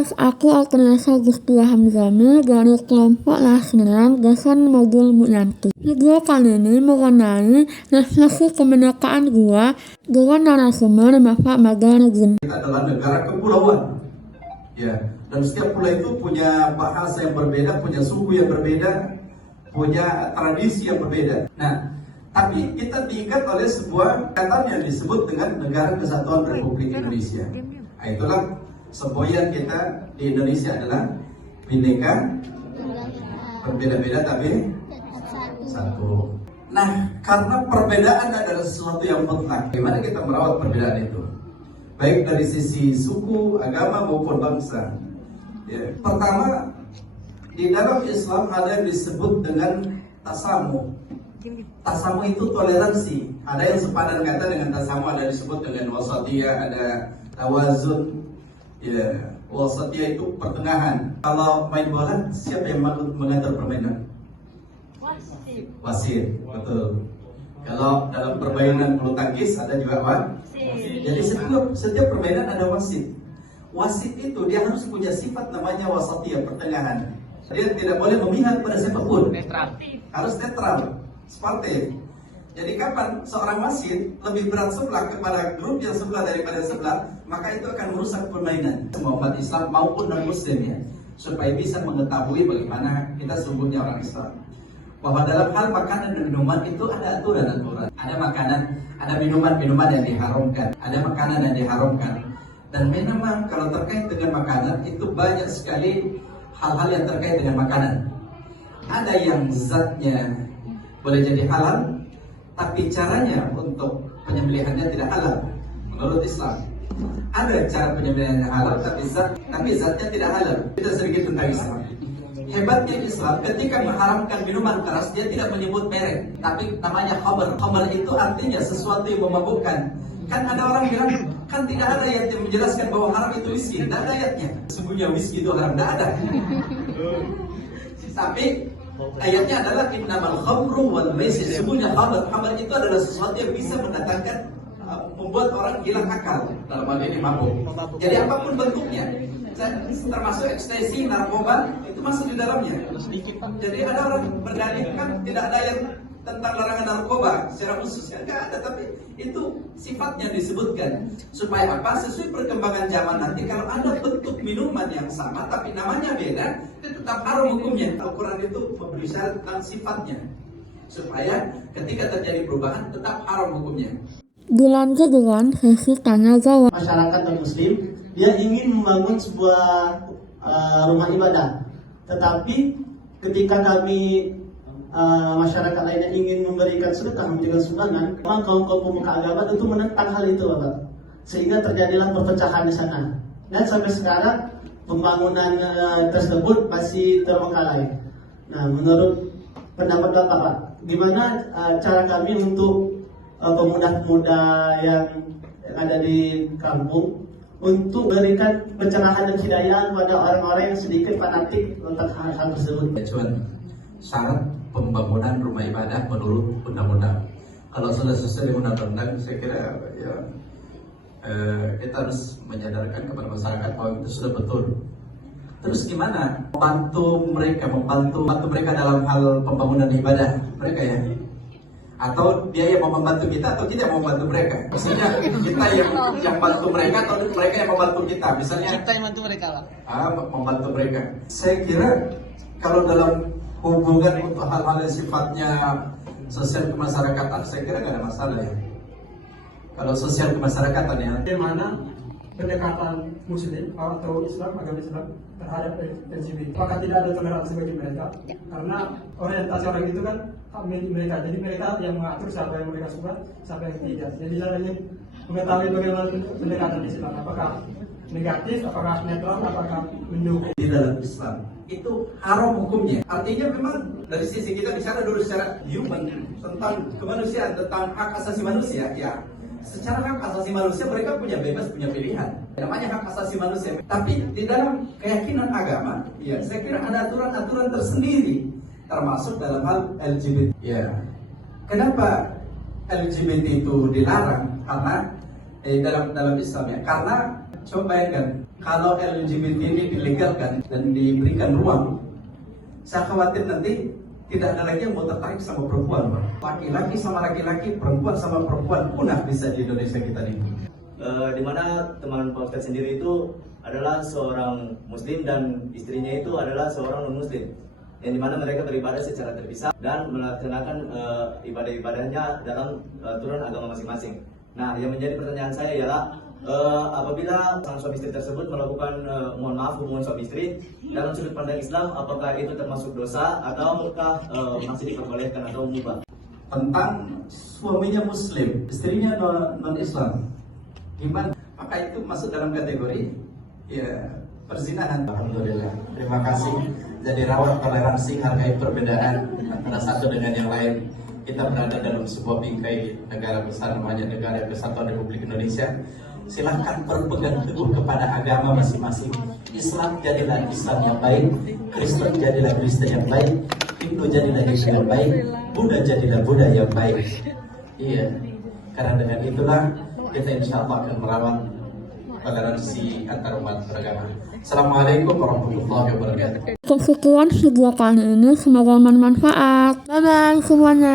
guys, aku Altanasa Gustia Hamzani dari kelompok Lasmiran Gasan Modul Muyanti. Video kali ini mengenai definisi kebinekaan gua dengan narasumber Bapak Badarudin. Kita adalah negara kepulauan, ya, dan setiap pulau itu punya bahasa yang berbeda, punya suku yang berbeda, punya tradisi yang berbeda. Nah, tapi kita diikat oleh sebuah kata yang disebut dengan Negara Kesatuan Republik Indonesia. Nah, itulah semboyan kita di Indonesia adalah bineka, berbeda-beda tapi satu. Nah, karena perbedaan adalah sesuatu yang mutlak, bagaimana kita merawat perbedaan itu? Baik dari sisi suku, agama maupun bangsa. Ya. Pertama, di dalam Islam ada yang disebut dengan tasamu. Tasamu itu toleransi. Ada yang sepadan kata dengan tasamu, ada disebut dengan wasatiyah, ada tawazun. Ya, wasatiyah itu pertengahan. Kalau main bola, siapa yang mengatur permainan? Wasit, betul. Kalau dalam permainan bulu tangkis ada juga wasit. Jadi setiap permainan ada wasit. Wasit itu dia harus punya sifat namanya wasatiyah, pertengahan. Dia tidak boleh memihak pada siapapun. Netral. Harus netral, sportif. Jadi kapan seorang wasit lebih berat sebelah kepada grup yang sebelah daripada sebelah, maka itu akan merusak permainan semua umat Islam maupun non-Muslim, ya, supaya bisa mengetahui bagaimana kita sesungguhnya orang Islam. Bahwa dalam hal makanan dan minuman itu ada aturan-aturan. Ada makanan, ada minuman-minuman yang diharamkan, ada makanan yang diharamkan. Dan memang kalau terkait dengan makanan itu banyak sekali hal-hal yang terkait dengan makanan. Ada yang zatnya boleh jadi halal, tapi caranya untuk penyembelihannya tidak halal menurut Islam. Ada cara penyembelihannya halal, tapi zatnya tidak halal. Kita sedikit tentang Islam. Hebatnya Islam ketika mengharamkan minuman keras, dia tidak menyebut merek, tapi namanya khamr. Khamr itu artinya sesuatu yang memabukkan. Kan ada orang bilang, kan tidak ada ayat yang menjelaskan bahwa haram itu whisky. Tidak ada ayatnya. Sesungguhnya whisky itu haram, tidak ada. Tapi ayatnya adalah innamal khamru wal maisir. Sesungguhnya khamr itu adalah sesuatu yang bisa mendatangkan, membuat orang hilang akal, dalam hal ini mabuk. Jadi apapun bentuknya, termasuk ekstasi, narkoba, itu masuk di dalamnya. Jadi ada orang berdalilkan tidak ada yang tentang larangan narkoba secara khusus, ya nggak ada, tapi itu sifatnya disebutkan supaya apa? Sesuai perkembangan zaman nanti kalau ada bentuk minuman yang sama tapi namanya beda, itu tetap haram hukumnya. Al-Quran itu memberi syarat tentang sifatnya supaya ketika terjadi perubahan tetap haram hukumnya. Dilanjut dengan sesi tanya jawab. Masyarakat non-Muslim dia ingin membangun sebuah rumah ibadah, tetapi ketika kami masyarakat lainnya ingin memberikan sedekah, memberikan sumbangan, memang kaum pemuka agama itu menentang hal itu, Bapak, sehingga terjadilah perpecahan di sana. Dan sampai sekarang pembangunan tersebut masih terbengkalai. Nah, menurut pendapat Bapak, Pak, gimana cara kami untuk pemuda-pemuda yang ada di kampung untuk memberikan pencerahan dan hidayah kepada orang-orang yang sedikit fanatik tentang hal tersebut? Syarat pembangunan rumah ibadah menurut undang-undang. Kalau sudah sesuai dengan undang-undang, saya kira ya, kita harus menyadarkan kepada masyarakat bahwa itu sudah betul. Terus gimana membantu mereka dalam hal pembangunan ibadah mereka, ya? Atau dia yang mau membantu kita atau kita yang mau membantu mereka? Maksudnya kita yang bantu mereka atau mereka yang membantu kita? Misalnya kita yang membantu mereka lah. Membantu mereka. Saya kira kalau dalam hubungan untuk hal-hal yang sifatnya sosial kemasyarakatan, saya kira nggak ada masalah, ya. Kalau sosial kemasyarakatan, ya. Bagaimana pendekatan Muslim atau Islam, agama Islam terhadap LGBT? Apakah tidak ada toleransi bagi mereka? Karena orientasi orang itu kan hak milik mereka. Jadi mereka yang mengatur siapa yang mereka suka, siapa yang tidak. Jadi saya ingin mengetahui bagaimana pendekatan Islam. Apakah negatif, apakah netral, apakah mendukung? Di dalam Islam itu haram hukumnya. Artinya memang dari sisi kita bicara dulu secara human tentang kemanusiaan, tentang hak asasi manusia, ya. Secara hak asasi manusia mereka punya bebas, punya pilihan. Namanya hak asasi manusia. Tapi di dalam keyakinan agama, ya, saya kira ada aturan-aturan tersendiri, termasuk dalam hal LGBT. Ya. Kenapa LGBT itu dilarang? Karena dalam Islam ya. Karena coba bayangkan kalau LGBT ini dilegalkan dan diberikan ruang, saya khawatir nanti tidak ada lagi yang mau tertarik sama perempuan, Pak. Laki-laki sama laki-laki, perempuan sama perempuan punah bisa di Indonesia kita ini. Di mana teman Pak Ustadz sendiri itu adalah seorang Muslim dan istrinya itu adalah seorang non-Muslim, yang dimana mereka beribadah secara terpisah dan melaksanakan ibadah-ibadahnya dalam aturan agama masing-masing. Nah, yang menjadi pertanyaan saya ialah apabila sang suami istri tersebut melakukan mohon maaf hubungan suami istri dalam sudut pandang Islam, apakah itu termasuk dosa ataukah masih diperbolehkan atau mubah? Tentang suaminya Muslim, istrinya non-Islam, gimana? Maka itu masuk dalam kategori ya perzinahan. Alhamdulillah, terima kasih. Jadi rawat toleransi, hargai perbedaan antara satu dengan yang lain. Kita berada dalam sebuah bingkai negara besar namanya Negara Kesatuan Republik Indonesia. Silahkan berpegang teguh kepada agama masing-masing. Islam jadilah Islam yang baik, Kristen jadilah Kristen yang baik, Hindu jadilah Hindu yang baik, Buddha jadilah Buddha yang baik. Iya, karena dengan itulah kita insya Allah akan merawat toleransi antar umat beragama. Assalamualaikum warahmatullahi wabarakatuh. Kesekian video kali ini, semoga bermanfaat. Bye bye semuanya.